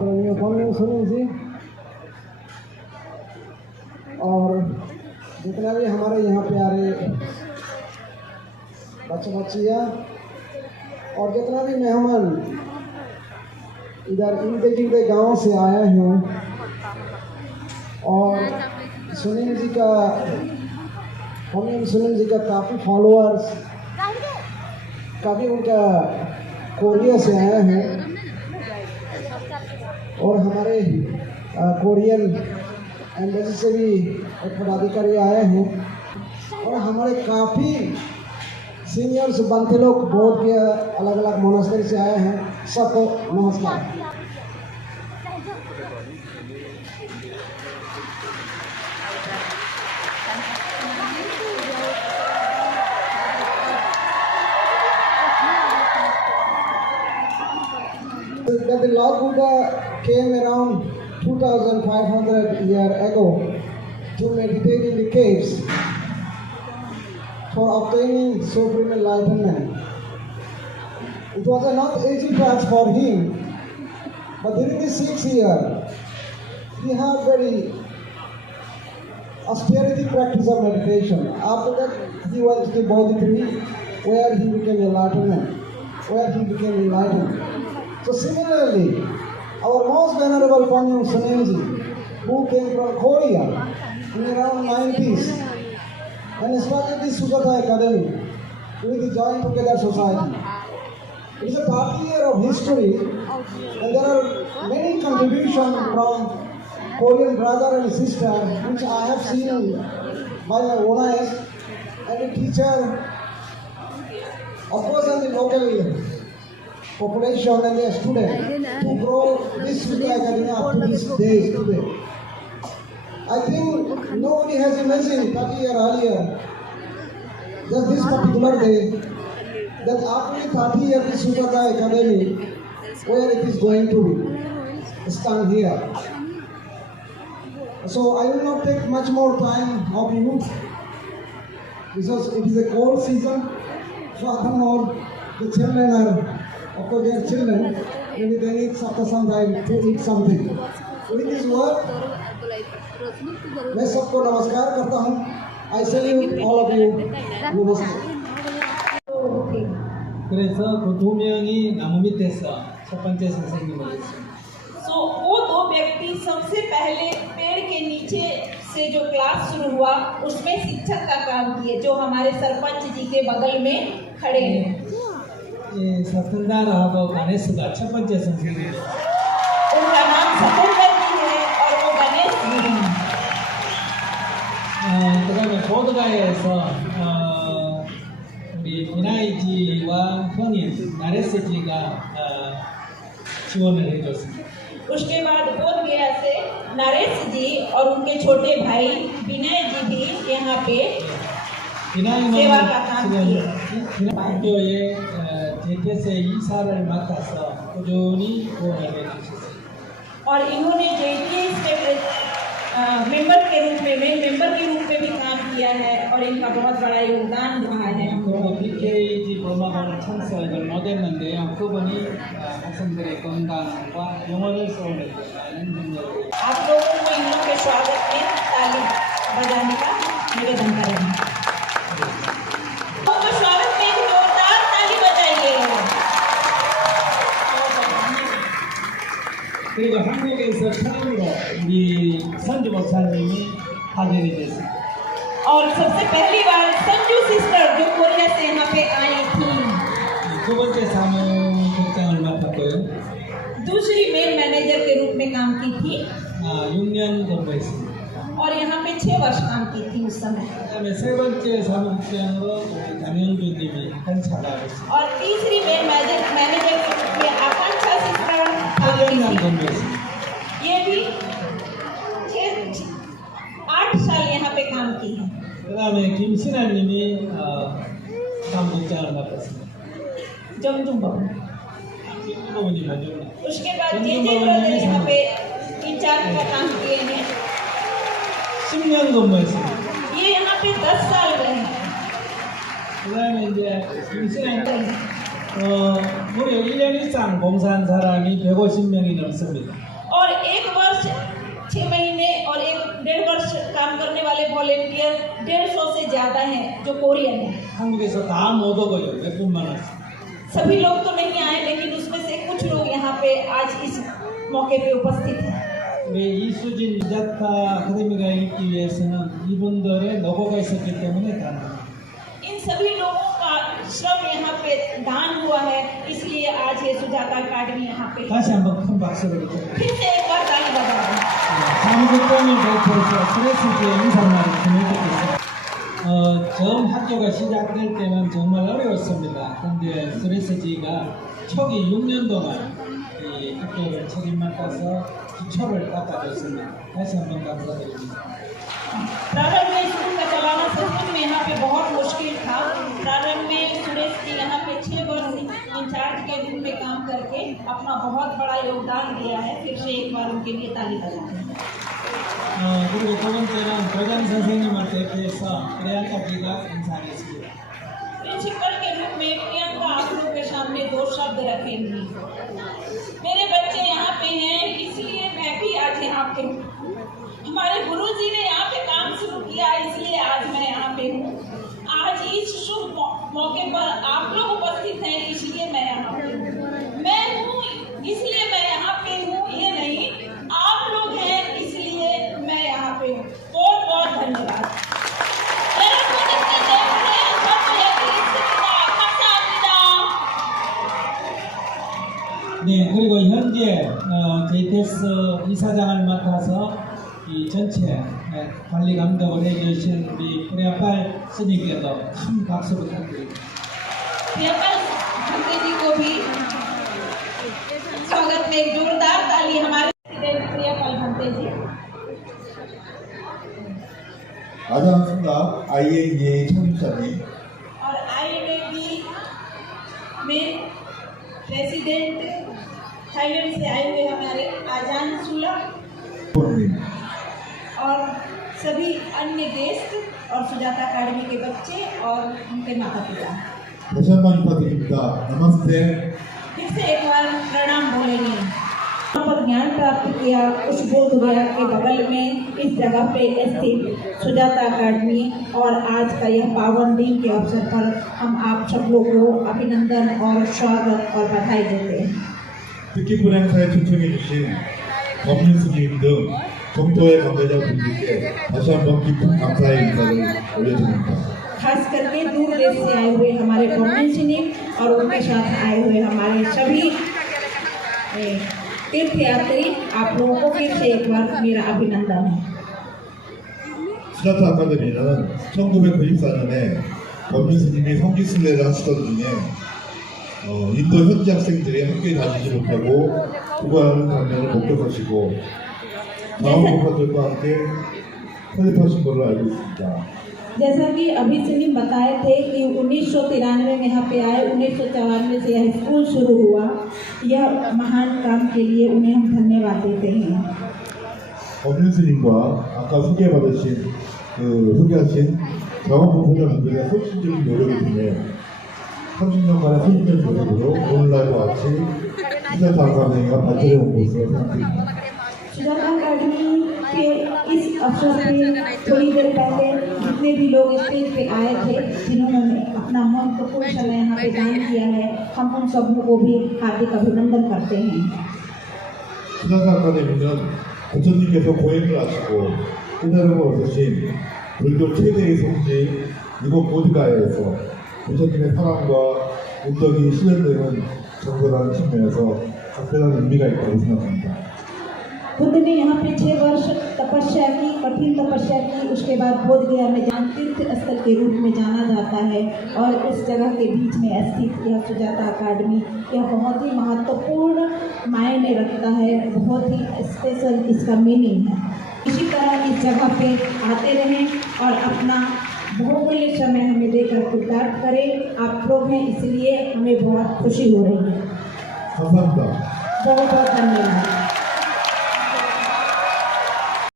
आदरणीय कॉम्यून सुनील जी और जितना भी हमारे यहाँ पे आ रहे बच्चे बच्चियाँ और जितना भी मेहमान इधर इनके गांव से आए हैं और सुनील जी का कॉम्यून सुनील जी का काफ़ी फॉलोअर्स काफ़ी उनका कोरिया से आए हैं और हमारे कोरियन एम्बेसी से भी एक पदाधिकारी आए हैं और हमारे काफ़ी सीनियर्स बनते लोग बहुत के अलग अलग मोनास्ट्री से आए हैं। सबको नमस्कार। That the Lord Buddha came around 2,500 years ago to meditate in the caves for obtaining supreme enlightenment. It was a not easy task for him, but during the 6 years, he had very austerity practice of meditation. After that, he went to the Bodhi tree where he became enlightened. So similarly, our most venerable Pangyong Sanenji, who came from Korea in around 90s and started the Sugata Academy with the Joint Together Society. It is a 30 year of history and there are many contributions from Korean brother and sister which I have seen by my own eyes and the teacher, of course, and the local population and the student to grow this Sugata Academy up to these days today. I think nobody has imagined 30 years earlier, just this particular day, that after 30 years the Sugata Academy, where it is going to stand here. So I will not take much more time of you because it is a cold season. Furthermore, the children are, of course, they are children, maybe they need after some time to eat something. With this word, मैं सबको नमस्कार करता हूँ. I salute all of you. नमस्कार. 그래서 그 두 명이 나무 밑에서 첫 번째 선생님을 했습니다. So वो दो व्यक्ति सबसे पहले पेड़ के नीचे से जो क्लास शुरू हुआ उसमें शिक्षक का काम किए जो हमारे सरपंच जी के बगल में खड़े हैं. 이 사튼다라하고 가네스가 첫 번째 선생님이에요. उनका नाम सतेंद्र जी है और वो गणेश जी हैं. 그다음에 보드가에서 우리 비나이지와 형님 나레스지가 지원을 해줬습니다. उसके बाद बोध गया से नरेश जी और उनके छोटे भाई विनय जी भी यहाँ पे सेवा का काम किए. 학교에 JTS의 이사를 맡아서 꾸준히 후원을 해주셨습니다. और इन्होंने JTS में मेंबर के रूप में भी काम किया है और इनका बहुत बड़ा योगदान रहा है. BKG 볼마가는 참석을 못했는데요. 그분이 학생들의 건강과 영어를 수업을 하는 능력을. आप लोगों को इन लोगों के स्वागत में ताली बजाने का निवेदन करेंगे. तो स्वागत में जोरदार ताली बजाइए. 그리고 한국에서 처음으로 우리 선주 목사님이 파견이 됐습니다. और सबसे पहली बार संजू सिस्टर जो कोरिया से यहाँ पे आई थी. 두 번째 사무국장을 맡았고요. दूसरी मेन मैनेजर के रूप में काम की थी 6년 근무했습니다. और यहाँ पे 6 वर्ष काम की थी उस समय. 그다음에 세 번째 사무국장으로 우리 장영주님이 한차가 했습니다. और तीसरी मेन मैनेजर के रूप में आकांक्षा सिस्टर काम की 8년 थी. 근무했습니다. ये भी 8 साल यहाँ पे काम की है. 그다음에 김신아님이 사무국장을 맡았습니다. जमजुम बाबू. 부분이 먼저. उसके बाद जेजे ब्रदर यहाँ पे इंचार्ज का काम किए हैं. 10년 근무했습니다. ये यहाँ पे 10 साल रहे. 그다음에 이제 김신아 무려 1년 이상 봉사한 사람이 150명이 넘습니다. और 1 वर्ष 6 महीने और 1.5 वर्ष काम करने वाले वॉलेंटियर 150 से ज़्यादा हैं जो कोरियन हैं। 한국에서 다 못 오고요. 몇 분만 왔어요. सभी लोग तो नहीं आए, लेकिन उसमें से कुछ लोग यहाँ पे आज इस मौके पे उपस्थित हैं। 우리 이수진 이자타 아카데미가 있기 위해서는 이분들의 노고가 있었기 때문에 가능합니다. इन सभी लोगों का श्रम यहाँ पे दान हुआ है, इसलिए आज ये सुजाता अकादमी यहाँ पे। 다시 한번 큰 박수를 드립니다. फिर से एक बार ताली बजाएं। 사무국장님 대표에서 스트레스지의 인사말을 전해드리겠습니다. 처음 학교가 시작될 때는 정말 어려웠습니다. 근데 스트레스지가 초기 6년 동안 이 학교를 책임 맡아서 기초를 닦아줬습니다. 다시 한번 감사드립니다. प्रारंभ में स्कूल का चलाना सचमुच में यहाँ पे बहुत मुश्किल था। प्रारंभ में सुरेश जी यहाँ पे 6 वर्ष इंचार्ज के रूप में काम करके अपना बहुत बड़ा योगदान दिया है। फिर से एक बार उनके लिए ताली बजाएं। 그리고 두 번째는 교장 선생님을 대표해서 프리యాం카 씨가 인사하겠습니다. प्रिंसिपल के रूप में प्रियंका आप लोग के सामने 2 शब्द रखेंगी। मेरे बच्चे यहाँ पे हैं, इसलिए मैं भी आज यहाँ पे हूँ। हमारे गुरुजी ने यहाँ पे काम शुरू किया, इसलिए आज मैं यहाँ पे हूँ। आज इस शुभ मौके पर आप लोग उपस्थित हैं, इसलिए मैं यहाँ पे हूँ। मैं हूँ इसलिए मैं यहाँ पे हूँ, ये नहीं, आप लोग हैं इसलिए मैं यहाँ पे हूँ। बहुत बहुत धन्यवाद। 네, 그리고 현재 JTS 이사장을 맡아서 이 전체 관리 감독을 해주신 우리 프리아팔 스님께도 큰 박수 부탁드립니다. प्रियंका भंते जी को भी स्वागत में एक जोरदार ताली हमारे प्रियंका भंते जी। 안녕하십니까. IAEA 창립자님, और IAEA में प्रेसिडेंट थाईलैंड से आए हुए हमारे आजान सुला 부모님, और सभी अन्य गेस्ट और सुजाता अकादमी के बच्चे और उनके माता पिता। 다시 한번 인사드립니다. नमस्ते. फिर से एक बार प्रणाम बोलेंगे। यहाँ पर ज्ञान प्राप्त किया उस बोध गया के बगल में इस जगह पे स्थित सुजाता अकादमी, और आज का यह पावन दिन के अवसर पर हम आप सब लोगों को अभिनंदन और स्वागत और बधाई देते हैं। 뜻깊은 행사에 초청해주신 법률스님 등 정도의 관계자분들께 다시 한번 깊은 감사의 인사를 올려드립니다. खास करके दूर देश से आए हुए हमारे गवर्नमेंट और उनके साथ आए हुए हमारे सभी तीर्थयात्री, आप लोगों को फिर से एक बार मेरा अभिनंदन है। 수자타 아카데미는 1994년에 법률스님이 성지순례를 하시던 중에 인도 현지 학생들이 학교에 다니지 못하고 구걸하는 장면을 목격하시고 자원봉사들과 함께 설립하신 걸로 알고 있습니다. जैसा कि अभी सलीम बताए थे कि 1993 में यहाँ पे आए, 1994 से यह स्कूल शुरू हुआ। यह महान काम के लिए उन्हें हम धन्यवाद देते हैं। 법률스님과 아까 소개하신 자원봉사자분들의 헌신적인 노력을 통해 30년간의 헌신적 노력으로 오늘날과 같이 수자타 아카데미가 발전해 온 것으로 생각됩니다. सुजाता अकादमी के इस अवसर पे थोड़ी देर पहले जितने भी लोग स्टेज पे आए थे, जिन्होंने अपना मन को कुछ समय यहाँ पे दान किया है, हम उन सबों को भी हार्दिक अभिनंदन करते हैं। 수자타 아카데미는 부처님께서 고행을 하시고 깨달음을 얻으신 불교 최대의 성지 이곳 보드가야에서 부처님의 사랑과 운덕이 실현되는 정서라는 측면에서 각별한 의미가 있다고 생각합니다. बुद्ध ने यहाँ पे 6 वर्ष तपस्या की, कठिन तपस्या की, उसके बाद बोध गया में तीर्थ स्थल के रूप में जाना जाता है, और इस जगह के बीच में स्थित यह सुजाता अकादमी यह बहुत ही महत्वपूर्ण मायने रखता है, बहुत ही स्पेशल इसका मीनिंग है। इसी तरह इस जगह पे आते रहें और अपना बहुमूल्य समय हमें देकर कृतार्थ करें। आप लोग हैं इसलिए हमें बहुत खुशी हो रही है। 감사합니다. बहुत बहुत धन्यवाद।